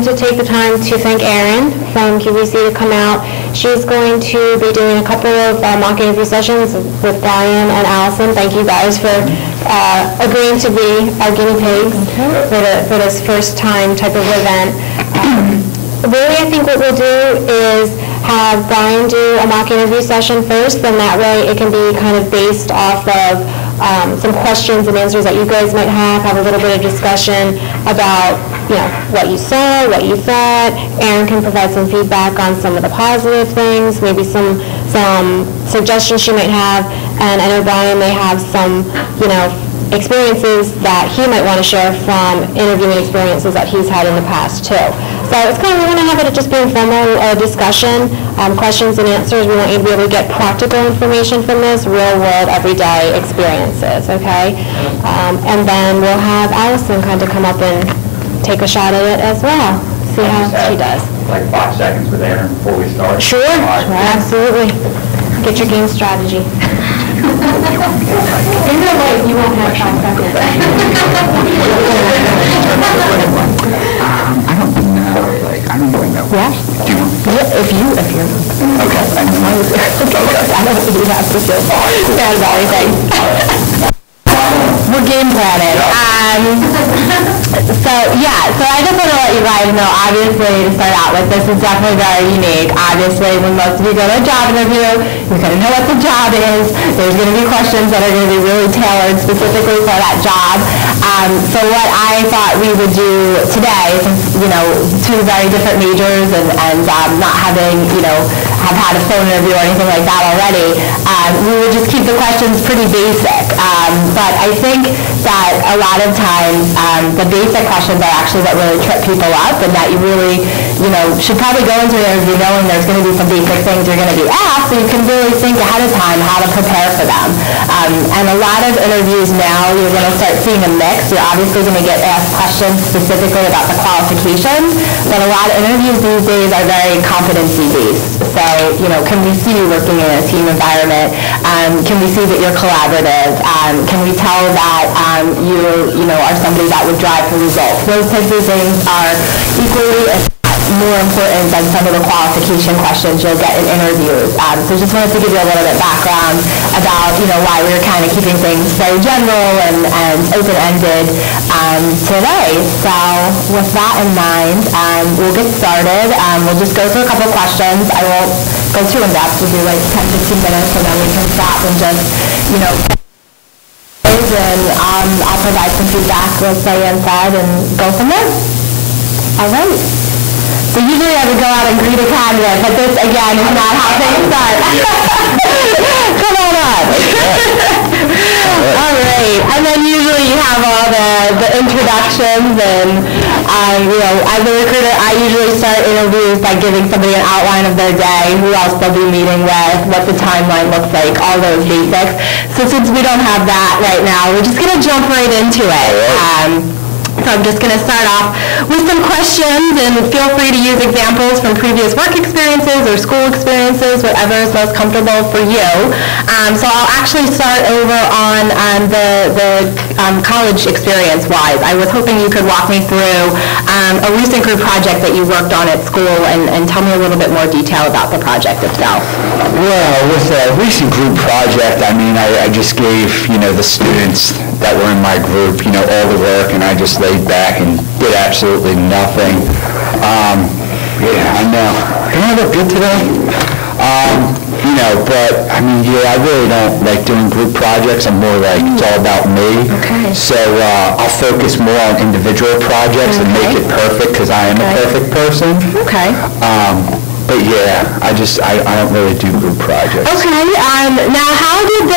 wanted to take the time to thank Erin from QVC to come out. She's going to be doing a couple of mock interview sessions with Brian and Allison. Thank you guys for agreeing to be our guinea pigs for this first time type of event. Really, I think what we'll do is have Brian do a mock interview session first, then that way it can be kind of based off of some questions and answers that you guys might have a little bit of discussion about, what you saw, what you thought. Erin can provide some feedback on some of the positive things, maybe some suggestions she might have, and I know Brian may have some, experiences that he might want to share from interviewing experiences that he's had in the past too. So it's kind of, we want to have it just be informal discussion, questions and answers. We want you to be able to get practical information from this, real world, everyday experiences, okay? And then we'll have Allison kind of come up and take a shot at it as well, see how she does. Like 5 seconds with Erin before we start? Sure, absolutely. Get your game strategy. In real life, you won't have 5 seconds. I don't really know. Yeah? Do you want? Yeah, if you're... Okay. I don't think you have to feel bad about anything. We're game planning. So I just want to let you guys know, obviously, to start out with, this is definitely very unique. Obviously, when most of you go to a job interview, you're going to know what the job is. There's going to be questions that are going to be really tailored specifically for that job. So what I thought we would do today, since, two very different majors and not having, have had a phone interview or anything like that already, we would just keep the questions pretty basic. But I think that a lot of times the basic questions are actually what really trip people up, and that you really, should probably go into an interview knowing there's going to be some basic things you're going to be asked, so you can really think ahead of time how to prepare for them. And a lot of interviews now, you're going to start seeing a mix. You're obviously going to get asked questions specifically about the qualifications, but a lot of interviews these days are very competency-based. So, can we see you working in a team environment? Can we see that you're collaborative? Can we tell that you are somebody that would drive for results? Those types of things are equally more important than some of the qualification questions you'll get in interviews. So just wanted to give you a little bit of background about, why we were kind of keeping things very general and open-ended today. So with that in mind, we'll get started. We'll just go through a couple questions. I won't go too in-depth. We'll do like 10-15 minutes, and then we can stop and just, and I'll provide some feedback, like Diane said, and go from there. All right. So usually I would go out and greet a candidate, but this, again, is not how things start. Come on up. All right. And then usually you have all the introductions, and, as a recruiter, I usually start interviews by giving somebody an outline of their day, who else they'll be meeting with, what the timeline looks like, all those basics. So since we don't have that right now, we're just going to jump right into it. So I'm just going to start off with some questions, and feel free to use examples from previous work experiences or school experiences, whatever is most comfortable for you. So I'll actually start over on the college experience-wise. I was hoping you could walk me through a recent group project that you worked on at school, and tell me a little bit more detail about the project itself. Well, with a recent group project, I just gave, the students that were in my group, all the work, and I just laid back and did absolutely nothing. I know. Can I look good today? But I really don't like doing group projects. I'm more like, it's all about me. Okay. So I'll focus more on individual projects and make it perfect, because I am a perfect person. Okay. But I don't really do group projects. Okay. Now, how did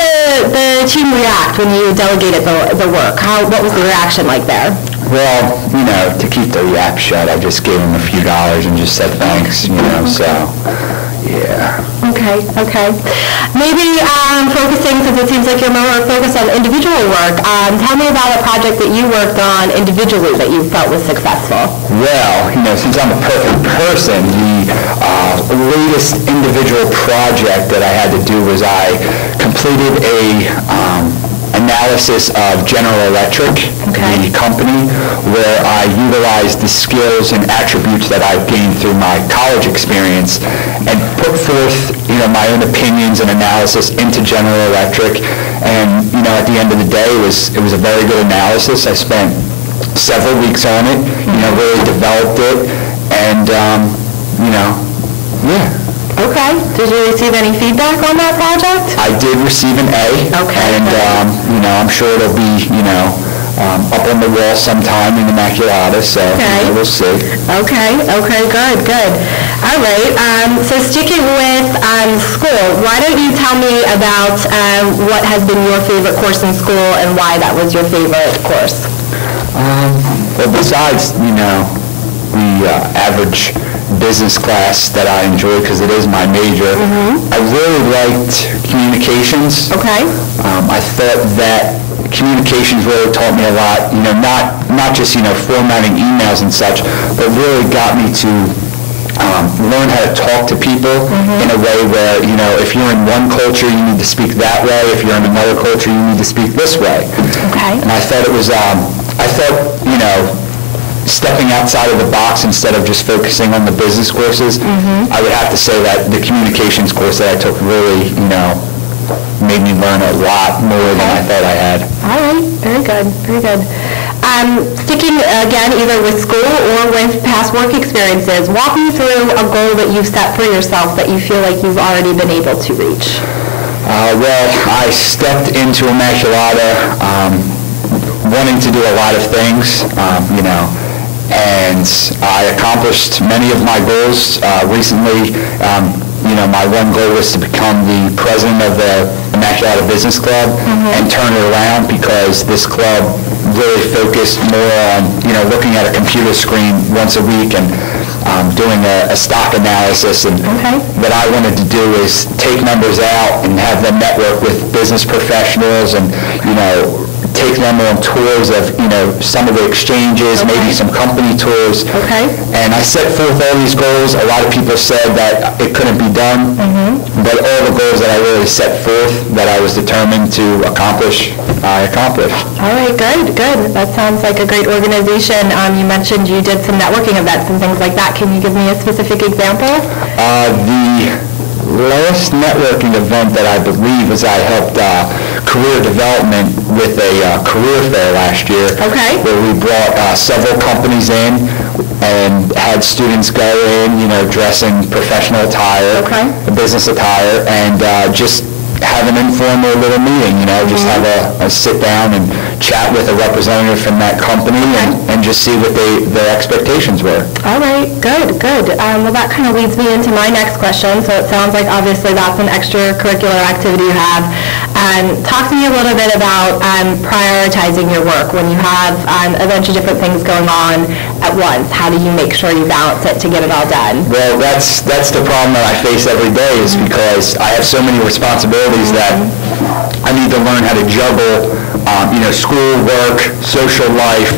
the team react when you delegated the work? What was the reaction like there? Well, to keep the yap shut, I just gave them a few dollars and just said thanks, so, yeah. Okay. Maybe focusing, since it seems like you're more focused on individual work, tell me about a project that you worked on individually that you felt was successful. Well, since I'm a perfect person, the latest individual project that I had to do was I completed an analysis of General Electric, the company, where I utilized the skills and attributes that I've gained through my college experience and put forth, my own opinions and analysis into General Electric. And, at the end of the day, it was a very good analysis. I spent several weeks on it, really developed it, and, yeah. Okay. Did you receive any feedback on that project? I did receive an A. Okay. And, I'm sure it'll be, up on the wall sometime in Immaculata, so we'll see. Okay, good. All right, so sticking with school, why don't you tell me about what has been your favorite course in school and why that was your favorite course? Well, besides, the average business class that I enjoy because it is my major, I really liked communications. Okay. I thought that communications really taught me a lot, not just, formatting emails and such, but really got me to learn how to talk to people in a way where, if you're in one culture, you need to speak that way. If you're in another culture, you need to speak this way. Okay. And I thought it was, stepping outside of the box instead of just focusing on the business courses, I would have to say that the communications course that I took really, made me learn a lot more than I thought I had. All right, very good. Sticking again either with school or with past work experiences, walk me through a goal that you've set for yourself that you feel like you've already been able to reach. Well, I stepped into Immaculata wanting to do a lot of things, and I accomplished many of my goals. Recently, my one goal was to become the president of the Immaculata Business Club and turn it around because this club really focused more on, looking at a computer screen once a week and doing a stock analysis. And what I wanted to do is take numbers out and have them network with business professionals and, take them on tours of, some of the exchanges, maybe some company tours. And I set forth all these goals. A lot of people said that it couldn't be done, but all the goals that I really set forth that I was determined to accomplish, I accomplished. All right, good. That sounds like a great organization. You mentioned you did some networking events and things like that. Can you give me a specific example? The last networking event that I believe was I helped career development with a career fair last year, where we brought several companies in and had students go in, dressing professional attire, business attire, and just have an informal little meeting, just have a sit down and chat with a representative from that company and just see what their expectations were. All right, good. Well, that kind of leads me into my next question. So it sounds like obviously that's an extracurricular activity you have. Talk to me a little bit about prioritizing your work when you have a bunch of different things going on at once. How do you make sure you balance it to get it all done? Well, that's the problem that I face every day is because I have so many responsibilities that I need to learn how to juggle, school, work, social life,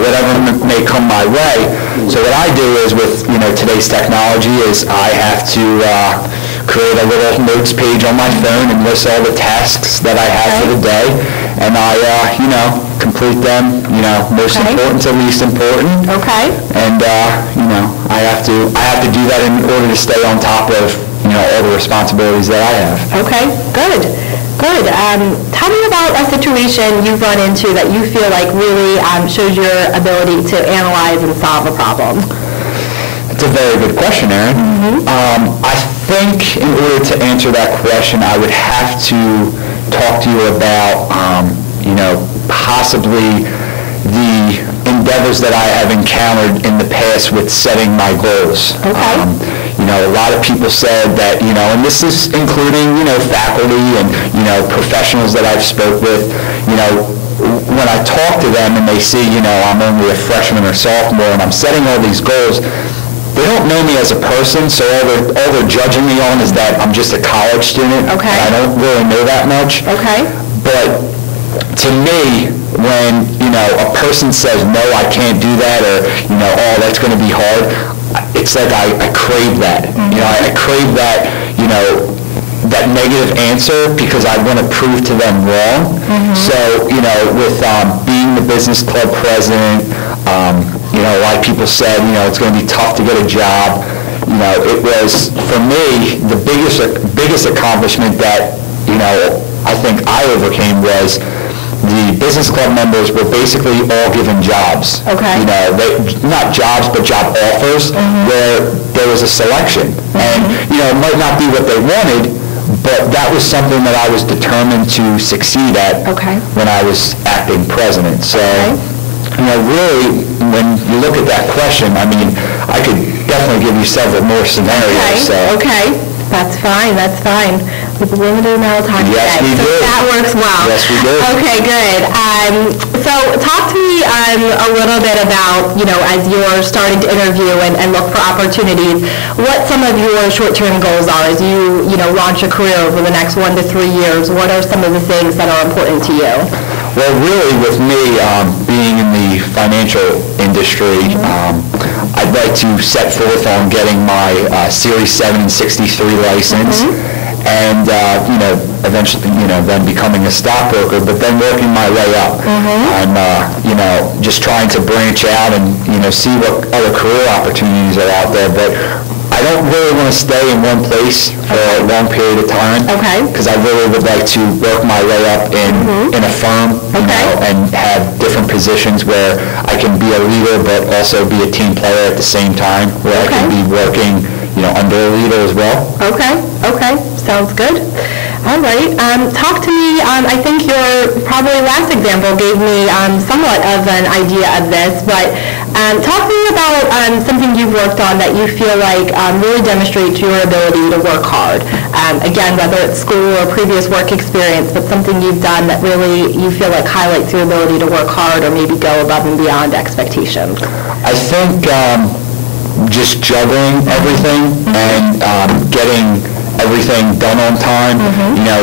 whatever may come my way. So what I do is with, today's technology is I have to create a little notes page on my phone and list all the tasks that I have for the day. And I, complete them, most important to least important. And, I have to do that in order to stay on top of, all the responsibilities that I have. Okay, good. Tell me about a situation you've run into that you feel like really shows your ability to analyze and solve a problem. That's a very good question, Erin. I think in order to answer that question, I would have to talk to you about, possibly the endeavors that I have encountered in the past with setting my goals. A lot of people said that, and this is including, faculty and, professionals that I've spoke with, when I talk to them and they see, I'm only a freshman or sophomore and I'm setting all these goals, they don't know me as a person, so all they're judging me on is that I'm just a college student. And I don't really know that much. But to me, when, a person says, no, I can't do that, or, oh, that's going to be hard, it's like I crave that. I crave that, that negative answer because I want to prove to them wrong. So, with being the business club president, a lot of people said, it's going to be tough to get a job. It was, for me, the biggest accomplishment that, I think I overcame was the business club members were basically all given jobs. Okay. Not jobs, but job offers where there was a selection. And, it might not be what they wanted, but that was something that I was determined to succeed at when I was acting president. So, really, when you look at that question, I could definitely give you several more scenarios. Okay. That's fine. With limited amount of time yes, today. We do. That works well. Yes, we do. Okay, good. So talk to me a little bit about, as you're starting to interview and look for opportunities, what some of your short-term goals are as you, launch a career over the next 1 to 3 years. What are some of the things that are important to you? Well, really, with me being in the financial industry, I'd like to set forth on getting my Series 7 and 63 license, and eventually, then becoming a stockbroker, but then working my way up. I'm, just trying to branch out and see what other career opportunities are out there, but I don't really want to stay in one place for a long period of time. Because I really would like to work my way up in a firm, and have different positions where I can be a leader but also be a team player at the same time, where I can be working, under a leader as well. Okay. Sounds good. All right. Talk to me, I think your probably last example gave me somewhat of an idea of this, but talk to me about something you've worked on that you feel like really demonstrates your ability to work hard. Again, whether it's school or previous work experience, but something you've done that really you feel like highlights your ability to work hard or maybe go above and beyond expectations. I think just juggling everything and getting everything done on time,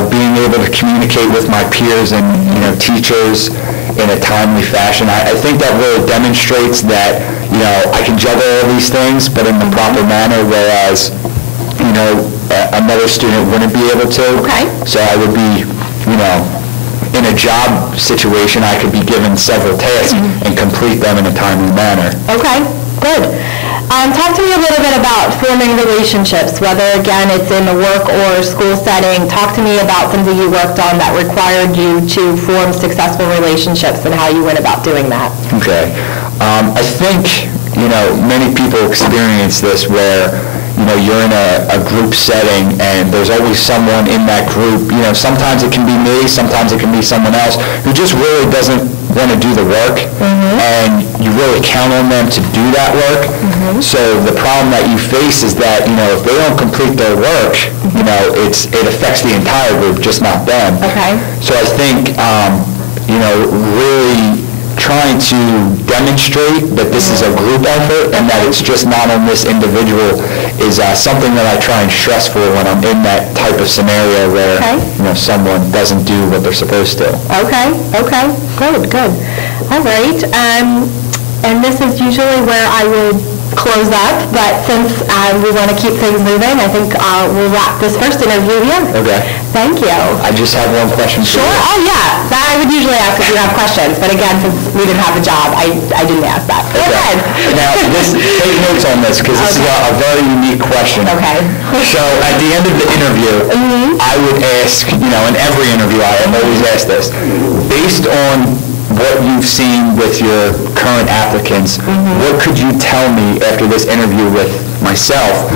being able to communicate with my peers and, teachers in a timely fashion. I think that really demonstrates that, I can juggle all these things, but in the proper manner, whereas, another student wouldn't be able to. So I would be, in a job situation, I could be given several tasks and complete them in a timely manner. Okay, good. Talk to me a little bit about forming relationships, whether, again, it's in the work or school setting. Talk to me about something you worked on that required you to form successful relationships and how you went about doing that. Okay. I think, many people experience this where, you're in a group setting and there's always someone in that group. Sometimes it can be me, sometimes it can be someone else who just really doesn't want to do the work, and you really count on them to do that work. So the problem that you face is that, if they don't complete their work, it affects the entire group, just not them. So I think, really trying to demonstrate that this is a group effort and that it's just not on this individual is something that I try and stress for when I'm in that type of scenario where someone doesn't do what they're supposed to. Okay, good. All right, and this is usually where I would close up, but since we want to keep things moving, I think we'll wrap this first interview here. Okay. Thank you. I just have one question for Sure. you. Oh, yeah. That I would usually ask if you have questions, but again, since we didn't have a job, I didn't ask that. Go ahead. Now, take notes on this, because this is a very unique question. Okay. So, at the end of the interview, I would ask, in every interview, I always ask this, based on what you've seen with your current applicants, what could you tell me after this interview with myself?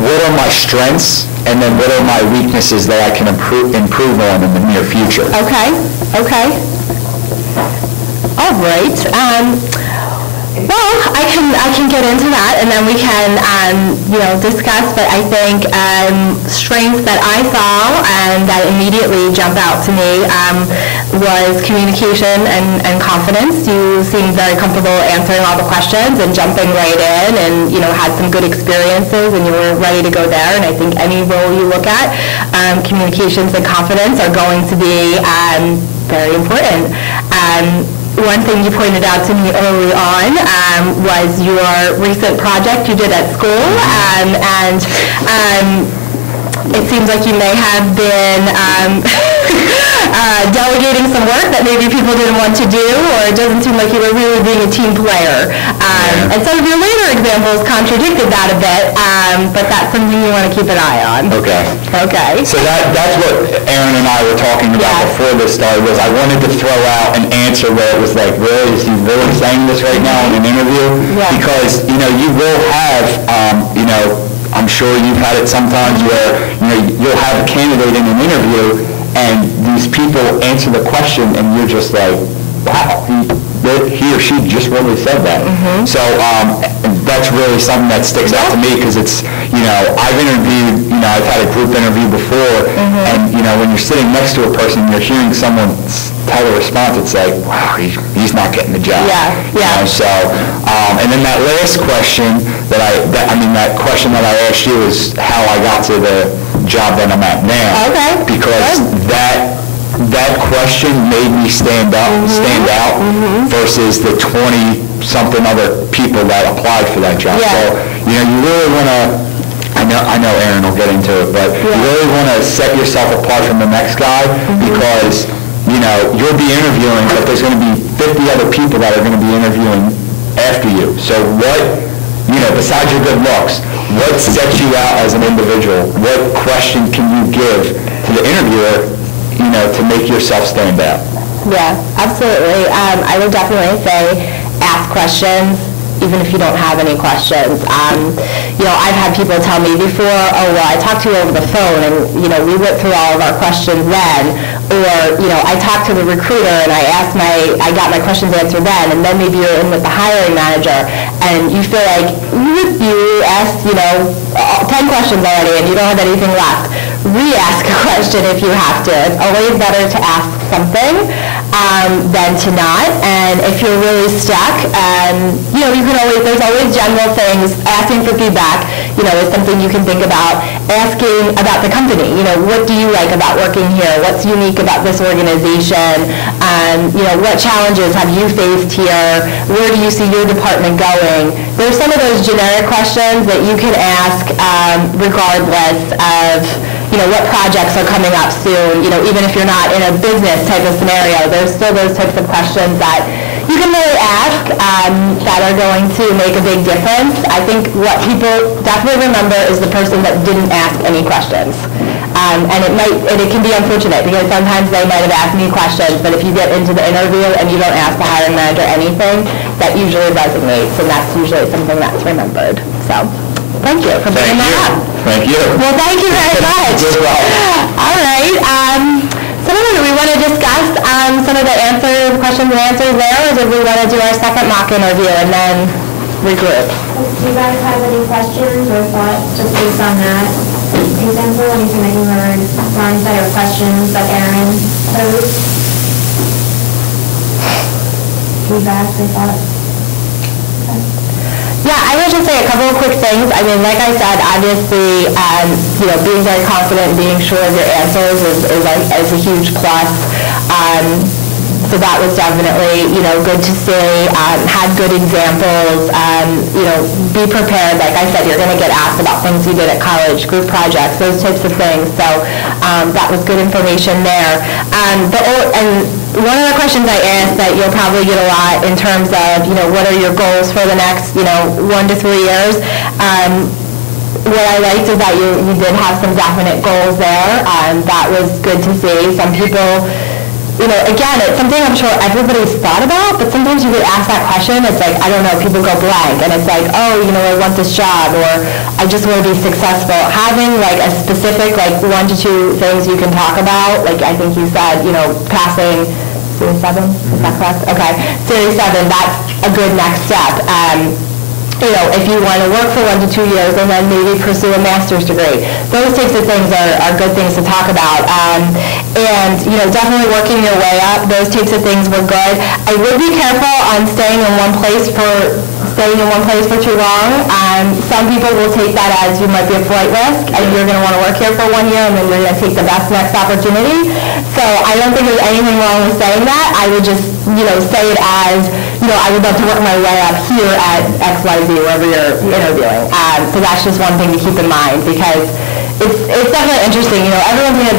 What are my strengths, and then what are my weaknesses that I can improve on in the near future? Okay. All right. Well, I can get into that, and then we can, discuss. But I think strengths that I saw and that immediately jump out to me was communication and confidence. You seemed very comfortable answering all the questions and jumping right in, and had some good experiences, and you were ready to go there. And I think any role you look at, communications and confidence are going to be very important. One thing you pointed out to me early on was your recent project you did at school, and it seems like you may have been delegating some work that maybe people didn't want to do, or it doesn't seem like you were really being a team player. And some of your later examples contradicted that a bit, but that's something you want to keep an eye on. Okay. Okay. So that's what Aaron and I were talking about before this started, was I wanted to throw out an answer where it was like, really, is he really saying this right now in an interview? Yeah. Because, you will have, I'm sure you've had it sometimes where, you'll have a candidate in an interview and these people answer the question and you're just like, wow, he or she just really said that. So that's really something that sticks out to me, because it's, I've interviewed, I've had a group interview before, and, when you're sitting next to a person and you're hearing someone tell a response, it's like, wow, he's not getting the job. So, and then that last question that question that I asked you is how I got to the job that I'm at now. Okay. Because that question made me stand out versus the 20-something other people that applied for that job. So, you really want to, I know Aaron will get into it, but you really want to set yourself apart from the next guy, because, you'll be interviewing, but there's going to be 50 other people that are going to be interviewing after you. So what, besides your good looks, what sets you out as an individual? What question can you give to the interviewer, to make yourself stand out? Yeah, absolutely. I would definitely say ask questions, even if you don't have any questions. I've had people tell me before, oh, well, I talked to you over the phone and, we went through all of our questions then. Or, I talked to the recruiter and I got my questions answered then, and then maybe you're in with the hiring manager and you feel like you asked, 10 questions already and you don't have anything left. Re-ask a question if you have to. It's always better to ask something than to not. And if you're really stuck, you can always, there's always general things. Asking for feedback, is something you can think about. Asking about the company, what do you like about working here? What's unique about this organization? What challenges have you faced here? Where do you see your department going? There's some of those generic questions that you can ask regardless of what projects are coming up soon. Even if you're not in a business type of scenario, there's still those types of questions that you can really ask that are going to make a big difference. I think what people definitely remember is the person that didn't ask any questions. And it can be unfortunate, because sometimes they might have asked me questions, but if you get into the interview and you don't ask the hiring manager anything, that usually resonates, and that's usually something that's remembered. So, thank you for bringing that up. Thank you. Well, thank you very much. All right. So do we want to discuss some of the questions and answers there, or do we want to do our second mock interview and then regroup? Do you guys have any questions or thoughts just based on that example? Anything that you heard, blindside or questions that Aaron posed? Feedback or thoughts? Yeah, I would just say a couple of quick things. I mean, like I said, obviously, being very confident, being sure of your answers is a huge plus. So that was definitely, good to see. Had good examples. Be prepared. Like I said, you're going to get asked about things you did at college, group projects, those types of things. So that was good information there. And one of the questions I asked that you'll probably get a lot in terms of, what are your goals for the next, 1 to 3 years? What I liked is that you did have some definite goals there. That was good to see. Some people, again, it's something I'm sure everybody's thought about, but sometimes you get asked that question, it's like, I don't know, people go blank, and it's like, oh, I want this job, or I just want to be successful. Having like a specific 1 to 2 things you can talk about, like I think you said, passing Series 7, is that correct? Okay, Series 7, that's a good next step. If you want to work for 1 to 2 years and then maybe pursue a master's degree. Those types of things are good things to talk about. And definitely working your way up, those types of things were good. I would be careful on staying in one place for too long. Some people will take that as you might be a flight risk and you're going to want to work here for 1 year and then you're going to take the best next opportunity. So I don't think there's anything wrong with saying that. I would just, say it as, I would love to work my way up here at XYZ, wherever you're interviewing. So that's just one thing to keep in mind, because it's definitely interesting. Everyone's going to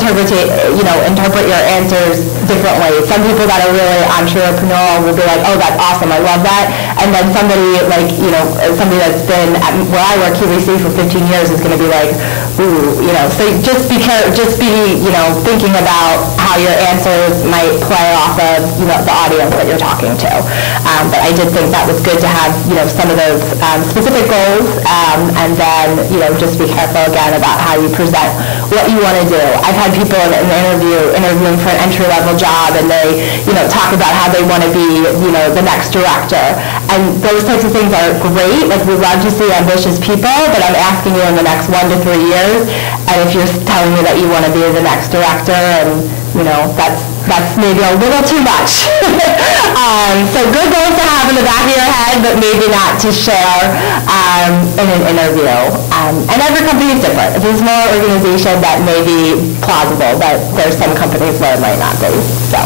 interpret your answers differently. Some people that are really entrepreneurial will be like, oh, that's awesome, I love that. And then somebody somebody that's been at where I work, QVC, for 15 years is going to be like, ooh, so just be thinking about how your answers might play off of, the audience that you're talking to. But I did think that was good to have, some of those specific goals, and then, just be careful again about how you present what you want to do. I've had people in an interviewing for an entry-level job, and they, talk about how they want to be, the next director. And those types of things are great. Like, we love to see ambitious people, but I'm asking you in the next 1 to 3 years, and if you're telling me that you want to be the next director, and, that's maybe a little too much. So good goals to have in the back of your head, but maybe not to share in an interview. And every company is different. If there's more organization, that may be plausible, but there's some companies where it might not be. So,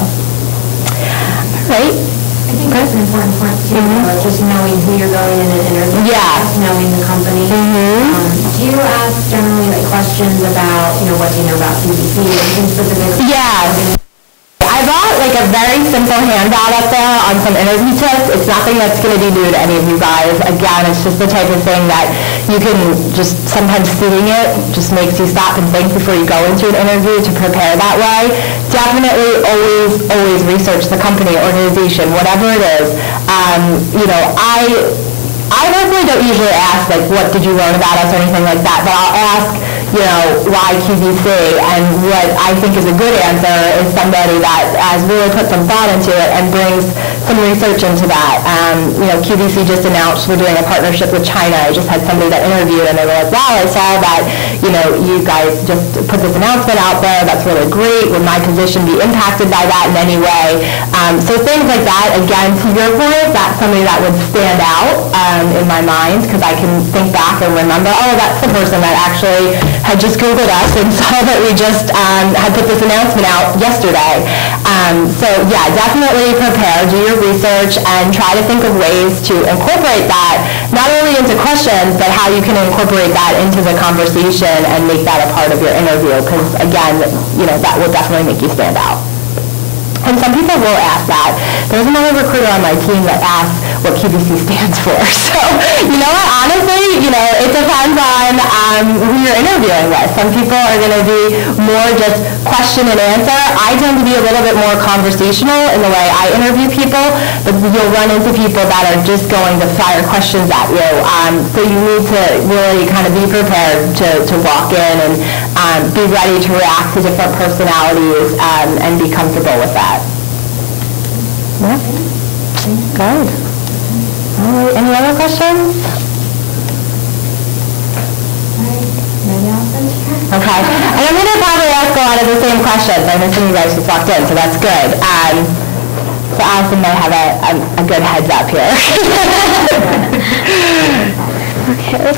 right? I think that's an important point too, just knowing who you're going in an interview. Yeah. Knowing the company. Do you ask generally questions about, what do you know about QVC, anything specific? Yeah. I brought a very simple handout up there on some interview tips. It's nothing that's going to be new to any of you guys. Again, it's just the type of thing that you can just, sometimes seeing it just makes you stop and think before you go into an interview to prepare that way. Definitely always research the company, organization, whatever it is. I personally don't usually ask, what did you learn about us or anything like that, but I'll ask, why QVC? And what I think is a good answer is somebody that has really put some thought into it and brings some research into that. QVC just announced we're doing a partnership with China. I just had somebody that interviewed, and they were like, wow, I saw that, you guys just put this announcement out there. That's really great. Would my position be impacted by that in any way? So things like that, again, to your point, that's something that would stand out in my mind, because I can think back and remember, oh, that's the person that actually had just Googled us and saw that we just had put this announcement out yesterday. So yeah, definitely prepare, do your research, and try to think of ways to incorporate that, not only into questions, but how you can incorporate that into the conversation and make that a part of your interview, because again, that will definitely make you stand out. And some people will ask that. There's another recruiter on my team that asks what QVC stands for. So, you know what, honestly, it depends on who you're interviewing with. Some people are going to be more just question and answer. I tend to be a little bit more conversational in the way I interview people, but you'll run into people that are just going to fire questions at you. So you need to really kind of be prepared to walk in and be ready to react to different personalities and be comfortable with that. Yeah. Good. All right. Any other questions? Okay. And I'm going to probably ask a lot of the same questions. I know some of you guys just walked in, so that's good. So Allison may have a good heads up here. Okay.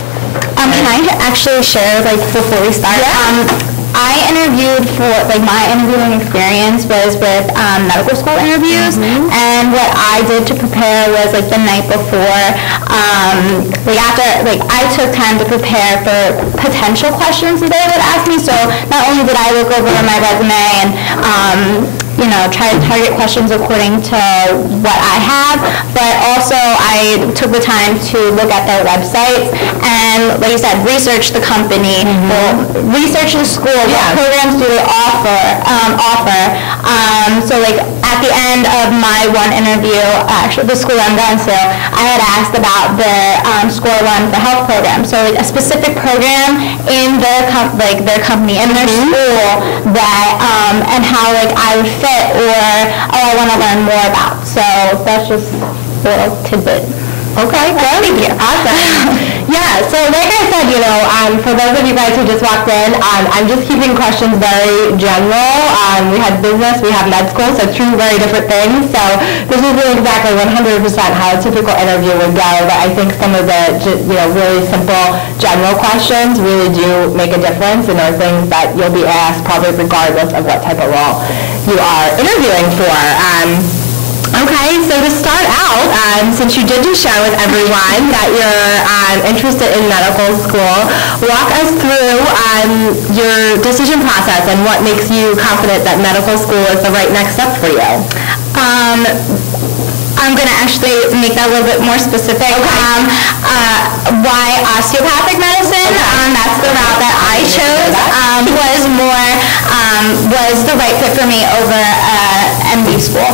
Can I actually share, before we start? Yeah. I interviewed for, my interviewing experience was with medical school interviews, and what I did to prepare was, the night before, I took time to prepare for potential questions that they would ask me, so not only did I look over my resume and, try to target questions according to what I have, but also I took the time to look at their websites and, like you said, research the company, research the school, what programs do they offer. So at the end of my one interview, actually the school I'm going to, I had asked about their Score One, the health program. So a specific program in their company, in their school that, and how I would fit, or I want to learn more about. So that's just a little tidbit. Okay, good. Thank you. Awesome. Yeah, so like I said, for those of you guys who just walked in, I'm just keeping questions very general. We have business, we have med school, so two very different things. So this isn't exactly 100% how a typical interview would go, but I think some of the really simple general questions really do make a difference and are things that you'll be asked probably regardless of what type of role you are interviewing for. Okay, so to start out, since you did just share with everyone that you're interested in medical school, walk us through your decision process and what makes you confident that medical school is the right next step for you. I'm going to actually make that a little bit more specific. Why osteopathic medicine? That's the route that I chose. Was the right fit for me over MD school.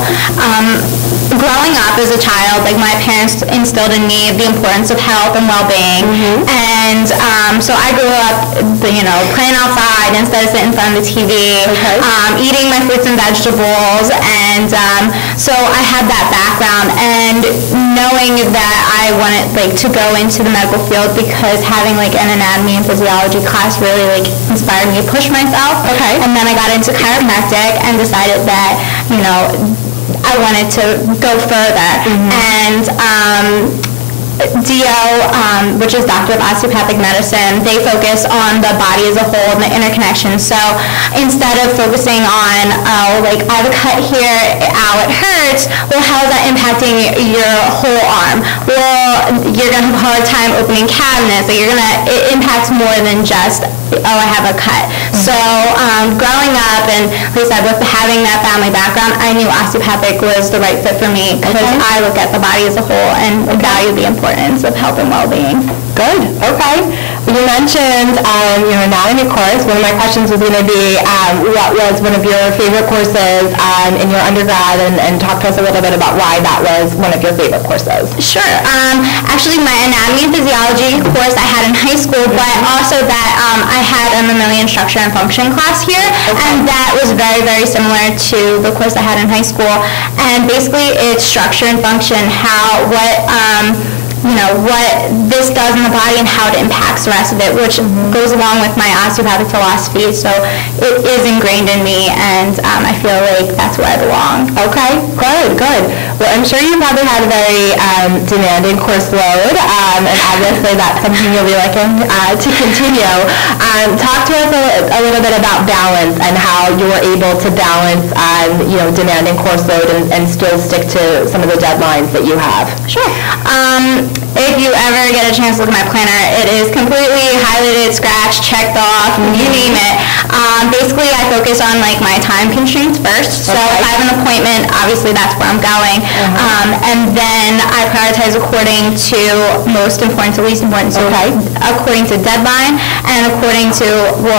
Growing up as a child, like my parents instilled in me the importance of health and well-being, and so I grew up, playing outside instead of sitting in front of the TV, eating my fruits and vegetables, and so I had that background, and knowing that I wanted to go into the medical field because having an anatomy and physiology class really inspired me to push myself. And then I got into chiropractic and decided that I wanted to go further. And DO, which is Doctor of Osteopathic Medicine, they focus on the body as a whole and the interconnection. So instead of focusing on, I have a cut here, ow, it hurts, well, how is that impacting your whole arm? Well, you're going to have a hard time opening cabinets. It impacts more than just, I have a cut. So growing up, and like I said, with having that family background, I knew osteopathic was the right fit for me because I look at the body as a whole and value the importance of health and well-being. Good. Okay. You mentioned your anatomy course. One of my questions was going to be what was one of your favorite courses in your undergrad, and talk to us a little bit about why that was one of your favorite courses. Sure. Actually, my anatomy and physiology course I had in high school, but also that I had a mammalian structure and function class here, and that was very, very similar to the course I had in high school. And basically, it's structure and function, what this does in the body and how it impacts the rest of it, which goes along with my osteopathic philosophy. So it is ingrained in me, and I feel like that's where I belong. Okay, good. Well, I'm sure you probably had a very demanding course load, and obviously that's something you'll be looking to continue. Talk to us a little bit about balance and how you were able to balance, demanding course load and still stick to some of the deadlines that you have. Sure. If you ever get a chance to look at my planner, it is completely highlighted, scratched, checked off, you name it. Basically, I focus on my time constraints first. So if I have an appointment, obviously that's where I'm going. And then I prioritize according to most important to least important. So according to deadline and according to,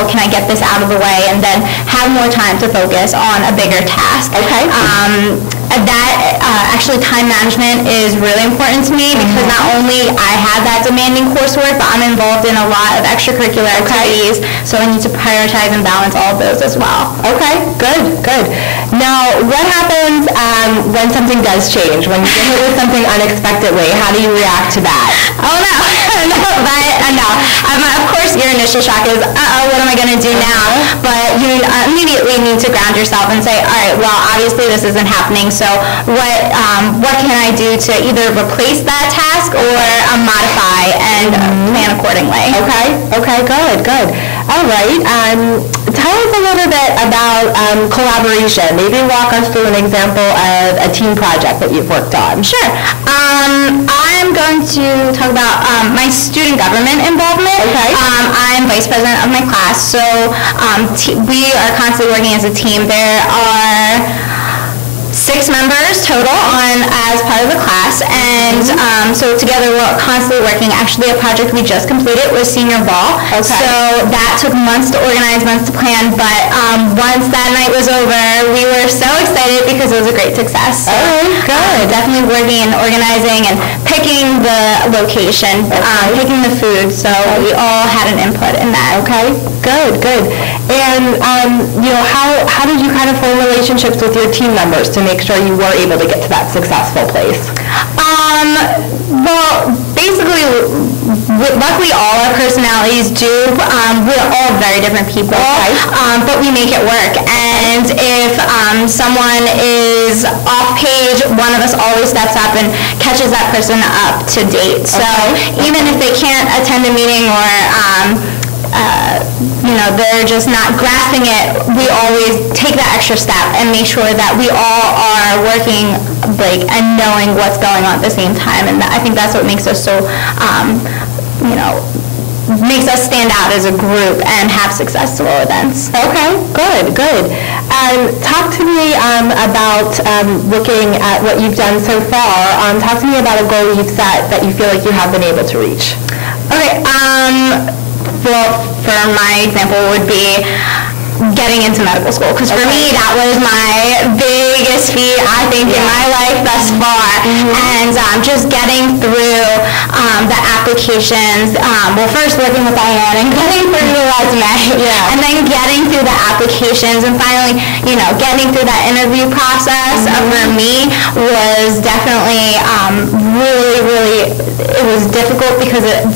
can I get this out of the way, and then have more time to focus on a bigger task. Actually, time management is really important to me because not only I have that demanding coursework, but I'm involved in a lot of extracurricular activities, so I need to prioritize and balance all of those as well. Okay, good. Now, what happens when something does change, when you get hit with something unexpectedly? How do you react to that? Oh, no. Of course, your initial shock is, what am I going to do now? But you immediately need to ground yourself and say, all right, well, obviously this isn't happening, so what can I do to either replace that task or modify and plan accordingly? Okay, good. All right. Tell us a little bit about collaboration. Maybe walk us through an example of a team project that you've worked on. Sure. I'm going to talk about my student government involvement. I'm vice president of my class, so we are constantly working as a team. There are 6 members total as part of the class, and so together we're constantly working. Actually, a project we just completed was senior ball, so that took months to organize, months to plan, but once that night was over, we were so excited because it was a great success. So, good. Definitely working and organizing and picking the location, picking the food, so we all had an input in that. Okay, good. And how did you kind of form relationships with your team members to make sure you were able to get to that successful place? Well, basically, luckily all our personalities do. We're all very different people, but we make it work. And if someone is off page, one of us always steps up and catches that person up to date. So even if they can't attend a meeting or they're just not grasping it, we always take that extra step and make sure that we all are working and knowing what's going on at the same time. And I think that's what makes us so, makes us stand out as a group and have successful events. Okay, good. Talk to me about looking at what you've done so far. Talk to me about a goal you've set that you feel like you have been able to reach. Okay, well, for my example would be getting into medical school, because for me that was my biggest feat, I think, in my life thus far. And just getting through the applications, well, first working with Diane and getting through the resume, and then getting through the applications, and finally, getting through that interview process for me was definitely really, it was difficult because it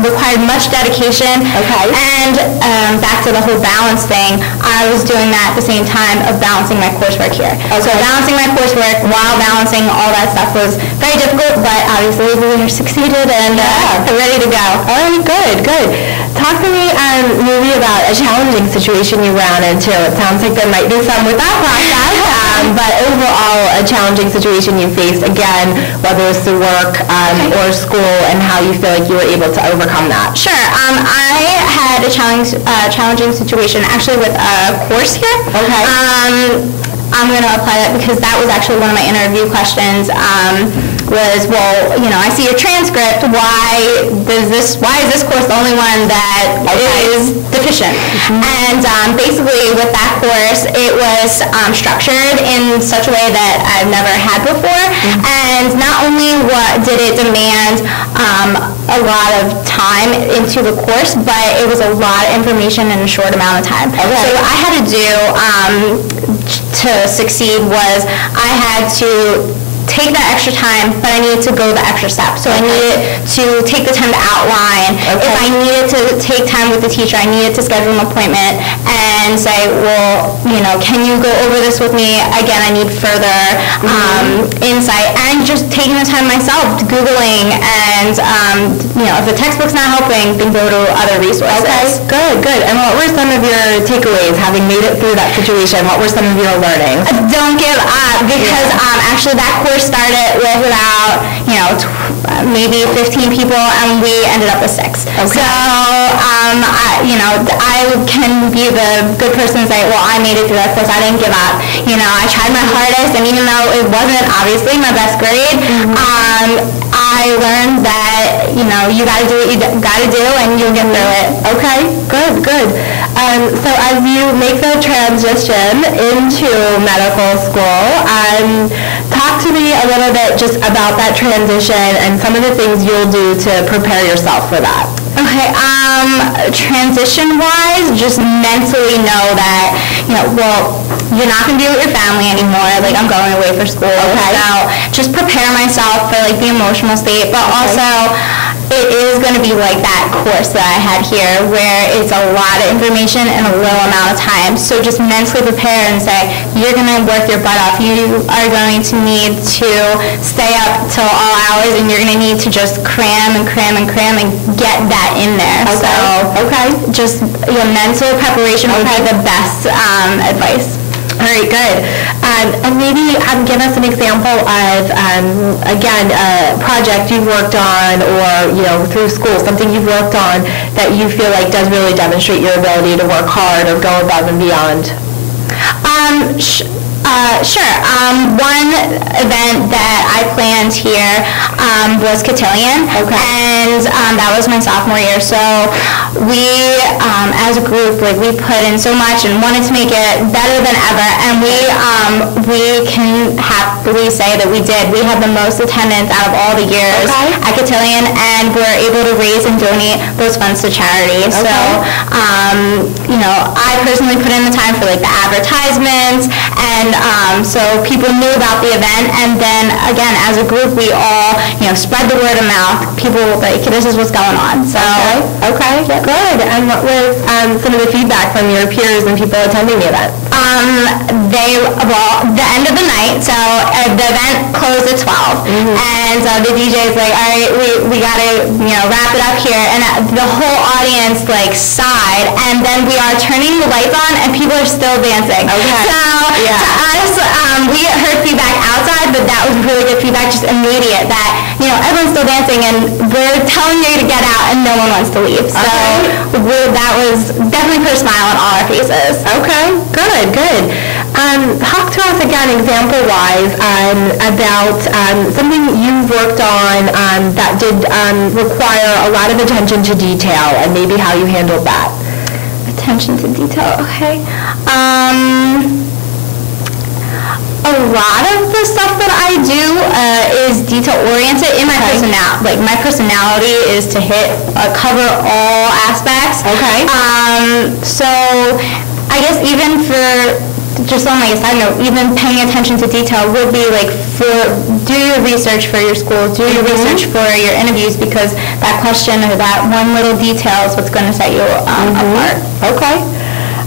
required much dedication. And back to the whole balance thing, I was doing that at the same time of balancing my coursework here. So balancing my coursework while balancing all that stuff was very difficult, but obviously we succeeded and ready to go. All right, good. Talk to me maybe about a challenging situation you ran into. It sounds like there might be some with that process, but overall a challenging situation you faced, again, whether it's through work or school, and how you feel like you were able to overcome that. Sure. I had a challenging situation actually with a course here. I'm going to apply that because that was actually one of my interview questions. Was, well, I see your transcript. Why is this course the only one that is deficient? And basically with that course, it was structured in such a way that I've never had before. And not only did it demand a lot of time into the course, but it was a lot of information in a short amount of time. So what I had to do to succeed was I had to take that extra time, but I needed to go the extra step. So I needed to take the time to outline. If I needed to take time with the teacher, I needed to schedule an appointment and say, well, can you go over this with me? Again, I need further insight. And just taking the time myself, Googling, and if the textbook's not helping, then go to other resources. Good. And what were some of your takeaways, having made it through that situation? What were some of your learnings? Don't give up, because actually that course started with about, maybe 15 people, and we ended up with 6. So, I can be the good person and say, well, I made it through that course. I didn't give up. I tried my hardest, and even though it wasn't obviously my best grade, I learned that, you got to do what you got to do, and you'll get through it. Okay, good. So as you make the transition into medical school, talk to me a little bit just about that transition and some of the things you'll do to prepare yourself for that. Okay, transition-wise, just mentally know that, you're not going to be with your family anymore. I'm going away for school. So just prepare myself for, the emotional state, but also it is going to be like that course that I had here, where it's a lot of information in a little amount of time. So just mentally prepare and say, you're going to work your butt off. You are going to need to stay up till all hours, and you're going to need to just cram and get that in there. Just your mental preparation would be the best advice. All right, good. And maybe give us an example of, again, a project you've worked on, or, through school, something you've worked on that you feel like does really demonstrate your ability to work hard or go above and beyond. Sure. One event that I planned here was cotillion, and that was my sophomore year. So we, as a group, we put in so much and wanted to make it better than ever, and we can happily say that we did. We had the most attendance out of all the years at cotillion, and we're able to raise and donate those funds to charity. So, I personally put in the time for the advertisements, and so people knew about the event, and then again, as a group, we all spread the word of mouth. People this is what's going on. So good. And what was some of the feedback from your peers and people attending the event? The end of the night, so the event closed at 12, and the DJ's like, all right, we gotta, wrap it up here, and the whole audience, sighed, and then we are turning the lights on, and people are still dancing. Okay. So, to us, we heard feedback outside, but that was really good feedback, just immediate, that, everyone's still dancing, and we're telling you to get out, and no one wants to leave. So, that was definitely put a smile on all our faces. Okay, good. Talk to us again, example-wise, about something you've worked on that did require a lot of attention to detail, and maybe how you handled that. Attention to detail, okay. A lot of the stuff that I do is detail-oriented in my personality. My personality is to cover all aspects. Okay. So I guess even for, just on a side note, even paying attention to detail would be do your research for your school, do your research for your interviews, because that question or that one little detail is what's going to set you apart. Okay.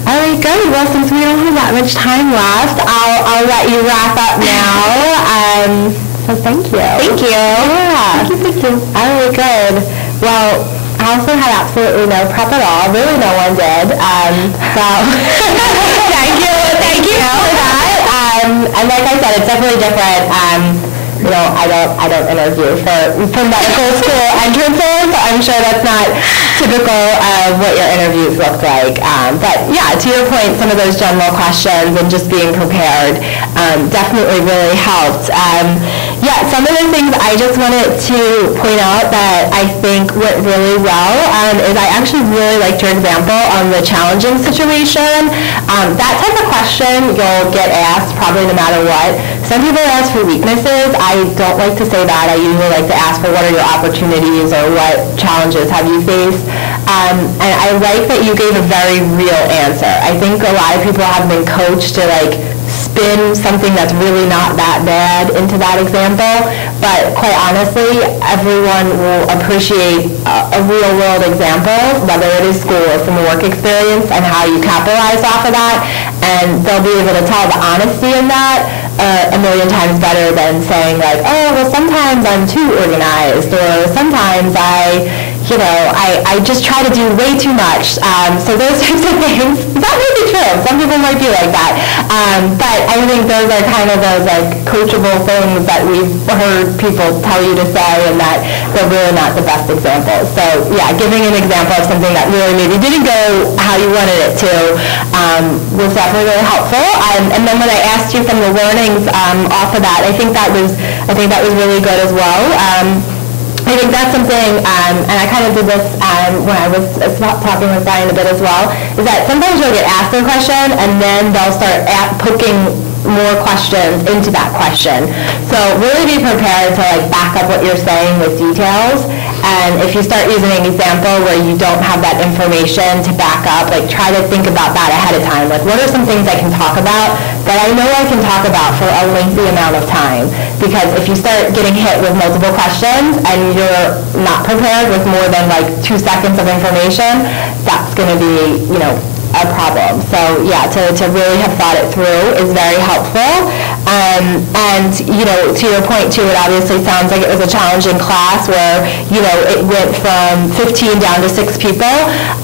All right, good. Well, since we don't have that much time left, I'll let you wrap up now. So thank you. Thank you. Yeah. Thank you. All right, good. Well, I also had absolutely no prep at all. Really, no one did. So thank you for that. And like I said, it's definitely different. I don't interview for medical school entrances, so I'm sure that's not typical of what your interviews look like. But yeah, to your point, some of those general questions and just being prepared definitely really helped. Some of the things I just wanted to point out that I think went really well is I actually really liked your example on the challenging situation. That type of question you'll get asked probably no matter what. Some people ask for weaknesses. I don't like to say that. I usually like to ask for what are your opportunities or what challenges have you faced. And I like that you gave a very real answer. I think a lot of people have been coached to spin something that's really not that bad into that example, but quite honestly, everyone will appreciate a real-world example, whether it is school or from a work experience, and how you capitalize off of that, and they'll be able to tell the honesty in that a million times better than saying sometimes I'm too organized, or sometimes I just try to do way too much. So those types of things, that may be true. Some people might be like that. But I think those are kind of those coachable things that we've heard people tell you to say, and that they're really not the best examples. So yeah, giving an example of something that really maybe didn't go how you wanted it to was definitely really helpful. And then when I asked you from the learnings off of that, I think that was really good as well. I think that's something, and I kind of did this when I was talking with Brian a bit as well, is that sometimes you'll get asked a question and then they'll start poking more questions into that question. So really be prepared to back up what you're saying with details. And if you start using an example where you don't have that information to back up, try to think about that ahead of time. What are some things I can talk about that I know I can talk about for a lengthy amount of time? Because if you start getting hit with multiple questions and you're not prepared with more than 2 seconds of information, that's going to be, a problem. So yeah, to really have thought it through is very helpful. And to your point too, it obviously sounds like it was a challenging class where it went from 15 down to 6 people.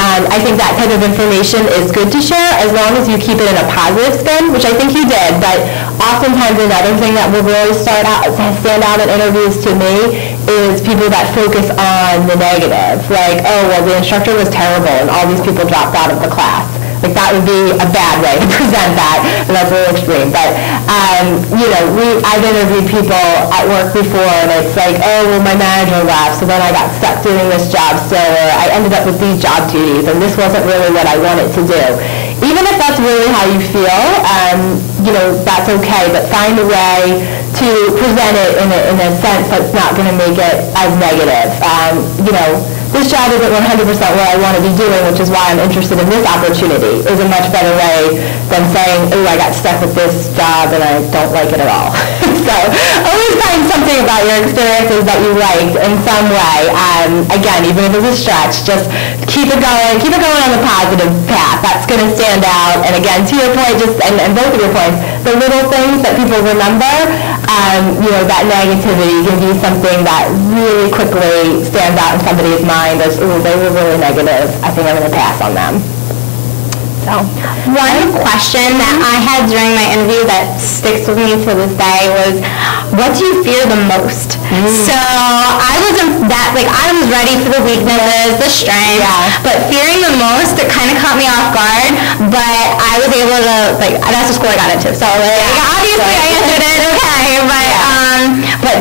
I think that type of information is good to share as long as you keep it in a positive spin, which I think you did. But oftentimes another thing that will really stand out in interviews to me is people that focus on the negative. The instructor was terrible and all these people dropped out of the class. That would be a bad way to present that, and that's a little extreme. But, I've interviewed people at work before, and it's my manager left, so then I got stuck doing this job still, or I ended up with these job duties, and this wasn't really what I wanted to do. Even if that's really how you feel, that's okay, but find a way to present it in a sense that's not going to make it as negative. this job isn't 100% what I want to be doing, which is why I'm interested in this opportunity, is a much better way than saying, oh, I got stuck with this job and I don't like it at all. So always find something about your experiences that you liked in some way. Again, even if it's a stretch, just keep it going on the positive path. That's going to stand out. And again, to your point, and both of your points, the little things that people remember, that negativity can be something that really quickly stands out in somebody's mind as, oh, they were really negative. I think I'm going to pass on them. So, one question that I had during my interview that sticks with me to this day was, what do you fear the most? So I wasn't that, I was ready for the weaknesses, the strengths, but fearing the most, it kind of caught me off guard, but I was able to, that's the score I got into. So obviously I answered it okay, but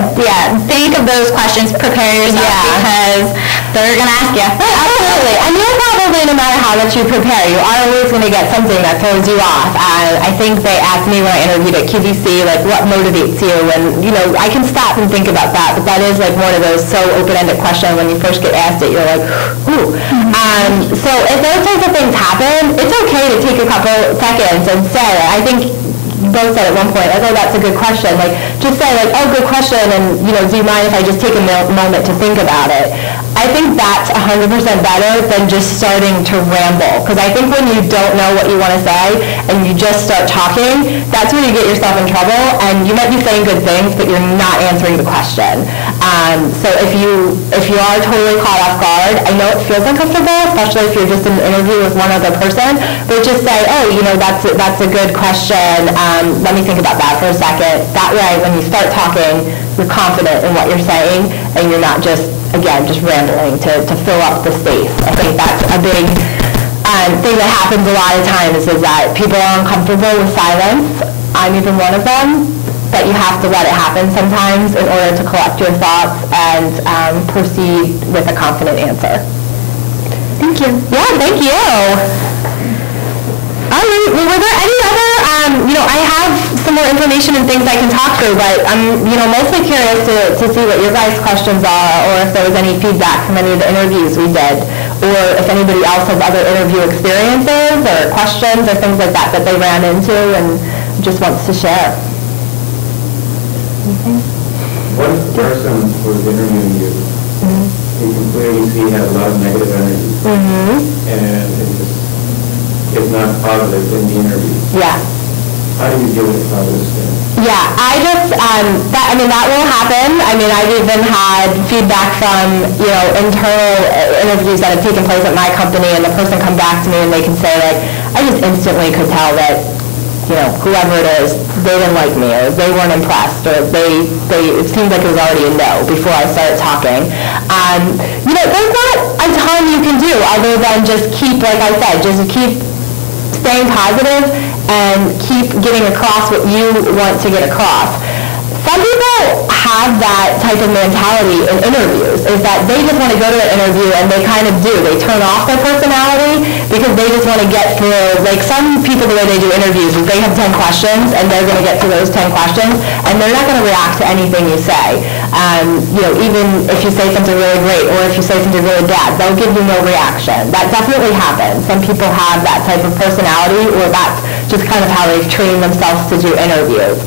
think of those questions, prepare yourself, because they're going to ask you. Absolutely. And you're probably, no matter how much you prepare, you are always going to get something that throws you off. I think they asked me when I interviewed at QVC, what motivates you? And, I can stop and think about that, but that is one of those so open-ended questions. When you first get asked it, you're like, ooh. So if those types of things happen, it's okay to take a couple seconds and say, I think both said at one point, oh, that's a good question. Just say, oh, good question, and, do you mind if I just take a moment to think about it? I think that's 100% better than just starting to ramble. Because I think when you don't know what you want to say and you just start talking, that's when you get yourself in trouble, and you might be saying good things, but you're not answering the question. So if you are totally caught off guard, I know it feels uncomfortable, especially if you're just in an interview with one other person, but just say, oh, that's a good question. Let me think about that for a second. That way, when you start talking, you're confident in what you're saying, and you're not just rambling to fill up the space. I think that's a big thing that happens a lot of times, is that people are uncomfortable with silence. I'm even one of them, but you have to let it happen sometimes in order to collect your thoughts and proceed with a confident answer. Thank you. Yeah, thank you. Were there any other, I have some more information and things I can talk through, but I'm, mostly curious to see what your guys' questions are, or if there was any feedback from any of the interviews we did, or if anybody else has other interview experiences or questions or things like that they ran into and just wants to share. What if the person who's interviewing you, you can clearly see has a lot of negative energy, and it's not positive in the interview? Yeah. How do you deal with positive spin? Yeah, that will happen. I've even had feedback from, internal interviews that have taken place at my company, and the person come back to me and they can say, I just instantly could tell that, whoever it is, they didn't like me, or they weren't impressed, or it seemed like it was already a no before I started talking. There's not a ton you can do other than just keep, like I said, just keep staying positive and keep getting across what you want to get across. Some people have that type of mentality in interviews, is that they just want to go to an interview, and they kind of do. They turn off their personality because they just want to get through. Some people, the way they do interviews is they have 10 questions, and they're going to get through those 10 questions, and they're not going to react to anything you say. Even if you say something really great or if you say something really bad, they'll give you no reaction. That definitely happens. Some people have that type of personality, or that's just kind of how they've trained themselves to do interviews.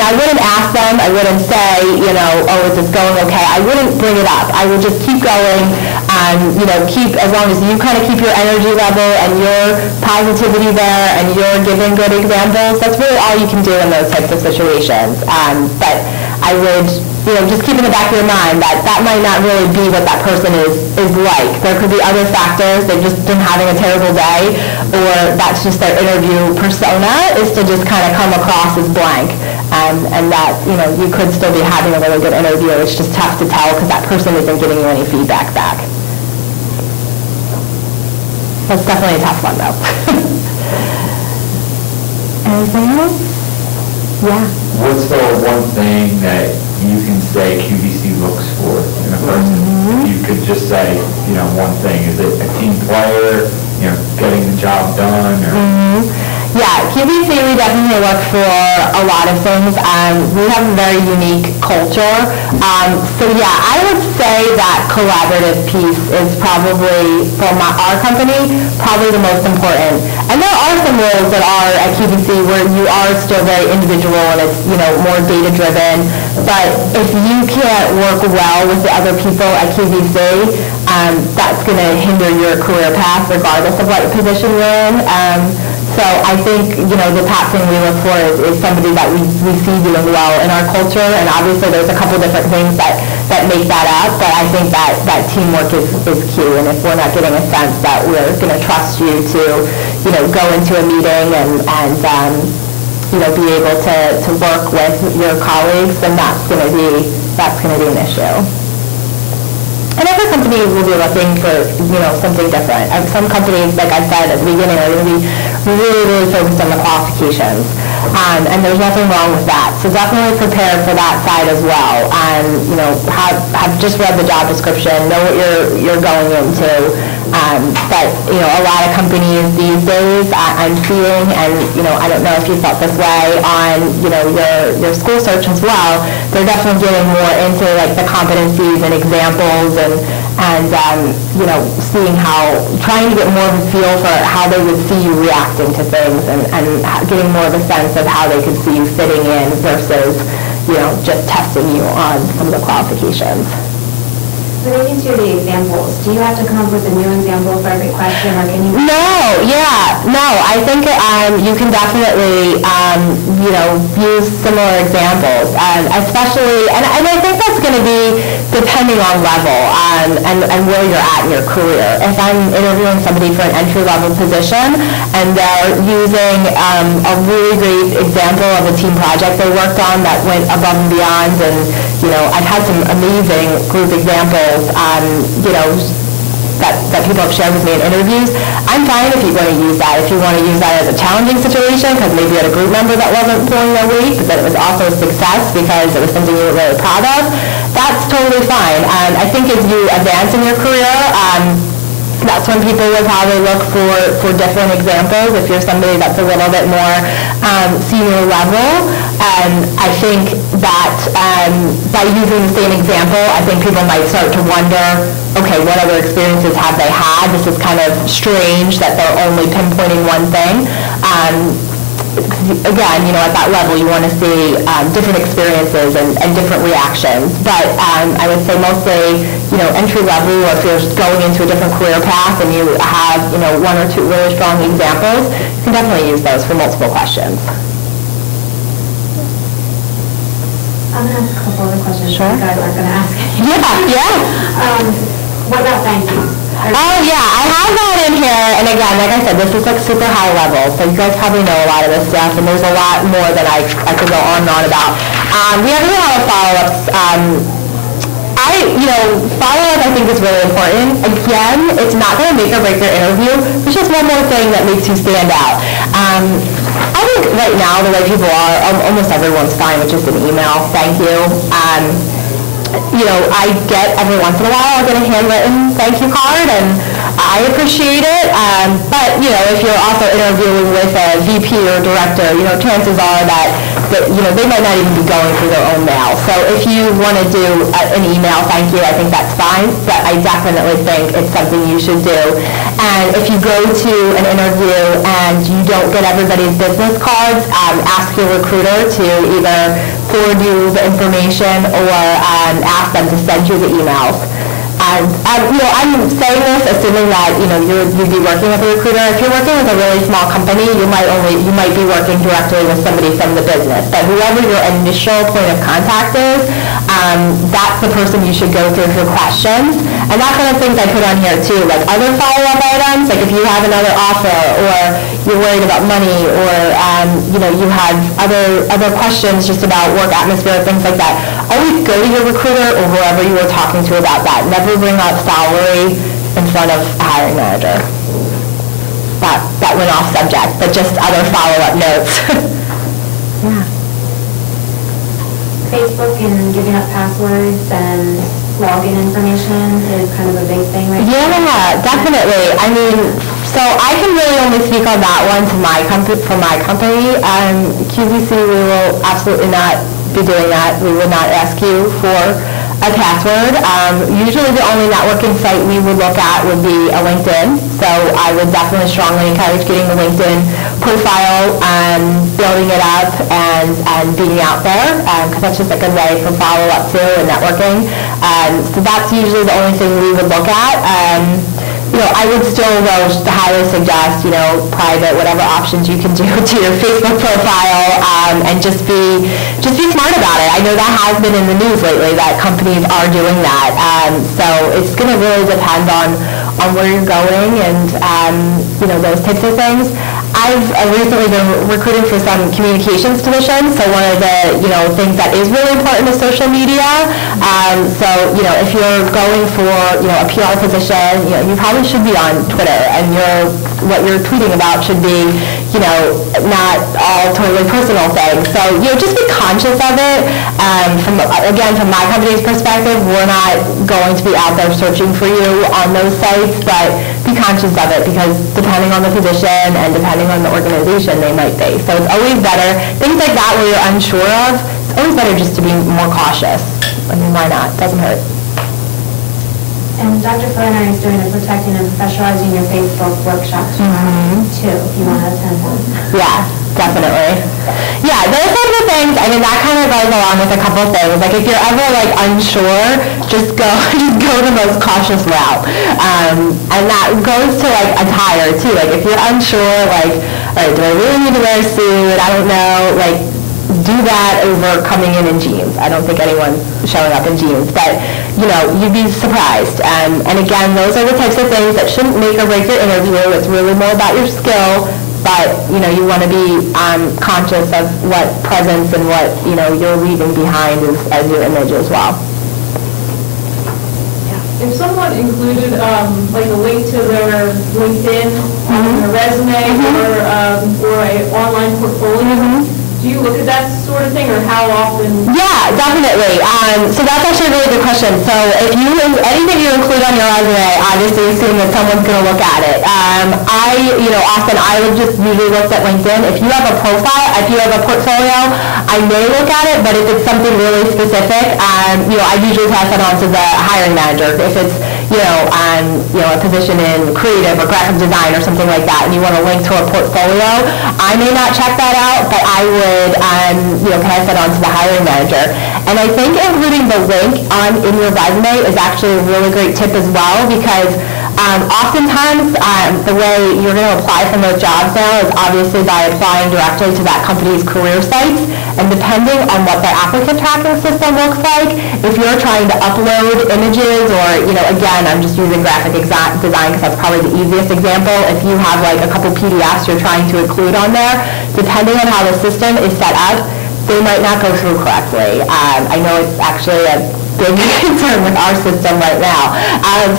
I wouldn't ask them. I wouldn't say, oh, is this going okay? I wouldn't bring it up. I would just keep going. As long as you kind of keep your energy level and your positivity there, and you're giving good examples, that's really all you can do in those types of situations. But I would, just keep in the back of your mind that might not really be what that person is like. There could be other factors. They've just been having a terrible day, or that's just their interview persona, is to just kind of come across as blank. And that, you could still be having a really good interview. It's just tough to tell because that person isn't giving you any feedback back. That's definitely a tough one, though. Anything else? Yeah. What's the one thing that you can say QVC looks for in a person? If you could just say, one thing. Is it a team player, getting the job done? Or? Yeah, QVC, we definitely look for a lot of things. We have a very unique culture. So yeah, I would say that collaborative piece is probably, for our company, probably the most important. And there are some roles that are at QVC where you are still very individual and it's, more data-driven. But if you can't work well with the other people at QVC, that's going to hinder your career path regardless of what position you're in. So I think, the top thing we look for is somebody that we see doing well in our culture, and obviously there's a couple different things that make that up, but I think that teamwork is key, and if we're not getting a sense that we're going to trust you to, go into a meeting and be able to work with your colleagues, then that's going to be an issue. And every company will be looking for, something different. Some companies, like I said at the beginning, are going to be really, really focused on the qualifications. And there's nothing wrong with that. So definitely prepare for that side as well. And, have just read the job description, know what you're going into. But, a lot of companies these days I'm seeing, and, I don't know if you felt this way on, your school search as well, they're definitely getting more into like the competencies and examples and seeing trying to get more of a feel for how they would see you reacting to things and getting more of a sense of how they could see you fitting in versus, just testing you on some of the qualifications. Relating to the examples, do you have to come up with a new example for every question, or can you? No, I think you can definitely, use similar examples, especially, and I think that's going to be depending on level and where you're at in your career. If I'm interviewing somebody for an entry-level position and they're using a really great example of a team project they worked on that went above and beyond, and, I've had some amazing group examples that people have shared with me in interviews. I'm fine if you want to use that. If you want to use that as a challenging situation, because maybe you had a group member that wasn't pulling their weight, but that it was also a success because it was something you were really proud of, that's totally fine. I think as you advance in your career, that's when people will probably look for different examples. If you're somebody that's a little bit more senior level, I think that by using the same example, I think people might start to wonder, okay, what other experiences have they had? This is kind of strange that they're only pinpointing one thing. Again, at that level, you want to see different experiences and different reactions. But I would say mostly, entry level, or if you're going into a different career path and you have, one or two really strong examples, you can definitely use those for multiple questions. I'm going to ask a couple other questions. Sure. You guys aren't going to ask any. Yeah. What about thank yous? Oh yeah, I have that in here, and again, like I said, this is like super high level, so you guys probably know a lot of this stuff, and there's a lot more that I could go on and on about. We have a lot of follow-ups. Follow-up I think is really important. Again, it's not going to make or break your interview. It's just one more thing that makes you stand out. I think right now, the way people are, almost everyone's fine with just an email, thank you. I get every once in a while, I'll get a handwritten thank you card, and I appreciate it. But, if you're also interviewing with a VP or director, chances are that they might not even be going through their own mail. So if you want to do an email thank you, I think that's fine, but I definitely think it's something you should do. And if you go to an interview and you don't get everybody's business cards, ask your recruiter to either forward you the information or ask them to send you the emails. I'm saying this assuming that you'd be working with a recruiter. If you're working with a really small company, you might be working directly with somebody from the business. But whoever your initial point of contact is, that's the person you should go through for questions. And that kind of things I put on here too, like other follow-up items, like if you have another offer, or you're worried about money, or you have other questions just about work atmosphere, things like that. Always go to your recruiter or whoever you were talking to about that. Never bring up salary in front of a hiring manager. That went off subject, but just other follow-up notes. Yeah. Facebook and giving up passwords and login information is kind of a big thing right now. Yeah, definitely. I mean, So I can really only speak on that one to my for my company. QVC, we will absolutely not be doing that. We would not ask you for a password. Usually the only networking site we would look at would be a LinkedIn. So I would definitely strongly encourage getting the LinkedIn profile, building it up, and being out there, because that's just a good way for follow-up too and networking. So that's usually the only thing we would look at. I would still highly suggest, private, whatever options you can do to your Facebook profile, and just be smart about it. I know that has been in the news lately that companies are doing that. So it's going to really depend on where you're going and, those types of things. I've recently been recruiting for some communications positions, so one of the, things that is really important is social media. So, if you're going for, a PR position, you probably should be on Twitter, and what you're tweeting about should be, not all totally personal things. So, just be conscious of it. From my company's perspective, we're not going to be out there searching for you on those sites, but be conscious of it, because depending on the position and depending on the organization, they might be. So it's always better, things like that where you're unsure of, it's always better just to be more cautious. I mean, why not? Doesn't hurt. And Dr. Ferner is doing a protecting and professionalizing your Facebook workshops too, if you want to attend them. Yeah, definitely. Yeah, those types of things, I mean, that kind of goes along with a couple of things. Like if you're ever unsure, just go the most cautious route. And that goes to attire too. Like if you're unsure, all right, do I really need to wear a suit? I don't know, do that over coming in jeans. I don't think anyone's showing up in jeans, but you'd be surprised. And again, those are the types of things that shouldn't make or break your interview. It's really more about your skill, but you want to be conscious of what presence and what you're leaving behind as your image as well. If someone included a link to their LinkedIn on their resume or an online portfolio, do you look at that sort of thing, or how often? Yeah, definitely. So that's actually a really good question. So if anything you include on your resume, obviously assume that someone's going to look at it. Often I would just usually look at LinkedIn. If you have a profile, if you have a portfolio, I may look at it, but if it's something really specific, I usually pass that on to the hiring manager. If it's a position in creative or graphic design or something like that, and you want to link to a portfolio, I may not check that out, but I would pass that on to the hiring manager. And I think including the link in your resume is actually a really great tip as well, because oftentimes the way you're going to apply for most jobs now is obviously by applying directly to that company's career sites, and depending on what their applicant tracking system looks like, if you're trying to upload images or, again, I'm just using graphic design because that's probably the easiest example. If you have a couple PDFs you're trying to include on there, depending on how the system is set up, they might not go through correctly. I know it's actually a big concern with our system right now.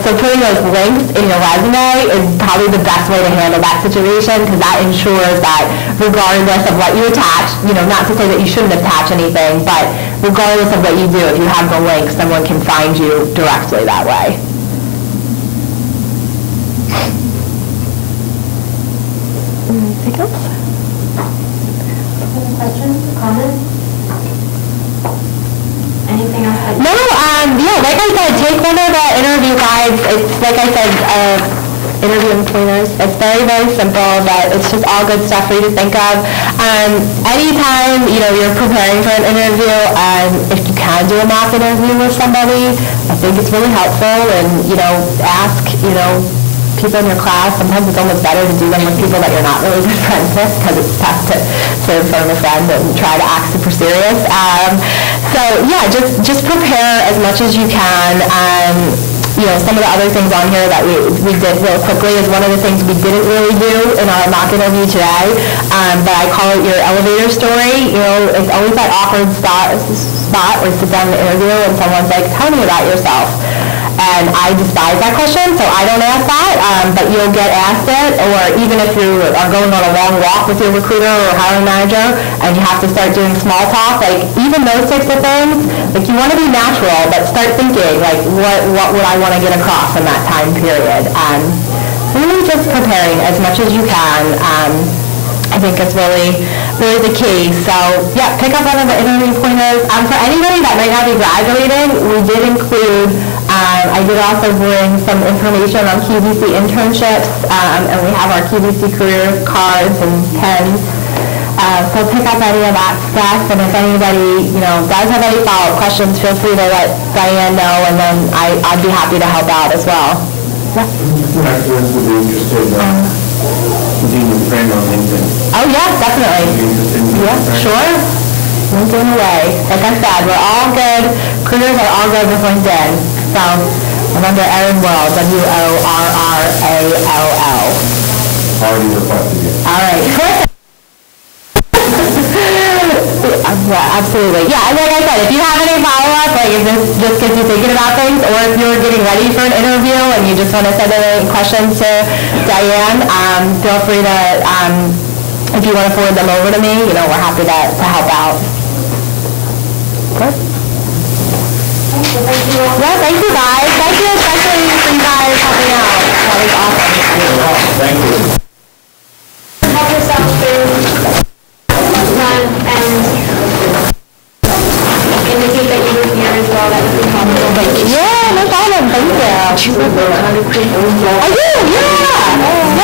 So putting those links in your resume is probably the best way to handle that situation, because that ensures that regardless of what you attach, not to say that you shouldn't attach anything, but regardless of what you do, if you have the link, someone can find you directly that way. Anything else? Any questions, comments? Anything else? No, like I said, take one of the interview guides. It's, like I said, interviewing pointers. It's very, very simple, but it's just all good stuff for you to think of. Anytime, you're preparing for an interview, if you can do a mock interview with somebody, I think it's really helpful, and, ask, people in your class. Sometimes it's almost better to do them with people that you're not really good friends with, because it's tough to sit in front of a friend and try to act super serious. So yeah, just prepare as much as you can. Some of the other things on here that we did real quickly is one of the things we didn't really do in our mock interview today, but I call it your elevator story. It's always that awkward spot where you sit down in the interview and someone's like, tell me about yourself. And I despise that question, so I don't ask that, but you'll get asked it, or even if you are going on a long walk with your recruiter or hiring manager and you have to start doing small talk, even those types of things, you want to be natural, but start thinking, what would I want to get across in that time period? really just preparing as much as you can. I think it's really the key. So, yeah, pick up one of the interview pointers. For anybody that might not be graduating, we did include, I did also bring some information on QVC internships, and we have our QVC career cards and pens. So pick up any of that stuff, and if anybody, does have any follow-up questions, feel free to let Diane know, and then I'd be happy to help out as well. Yeah. My students would be interested in being a friend on LinkedIn. Oh, yeah, definitely. Yeah, sure. LinkedIn away. Like I said, we're all good. Careers are all good with LinkedIn. So I'm under Erin Worrell, WORRALL. Already requested you. All right. Absolutely. Yeah, and like I said, if you have any follow-up, like if this just gets you thinking about things, or if you're getting ready for an interview and you just want to send any questions to Diane, feel free to, if you want to forward them over to me, we're happy to help out. Good. Thank you. Yeah, thank you guys. Thank you especially for you guys helping out. That was awesome. Thank you. Help yourself through run and indicate that you were here as well. That would be helpful. Yeah, no problem. Thank you. I do, yeah.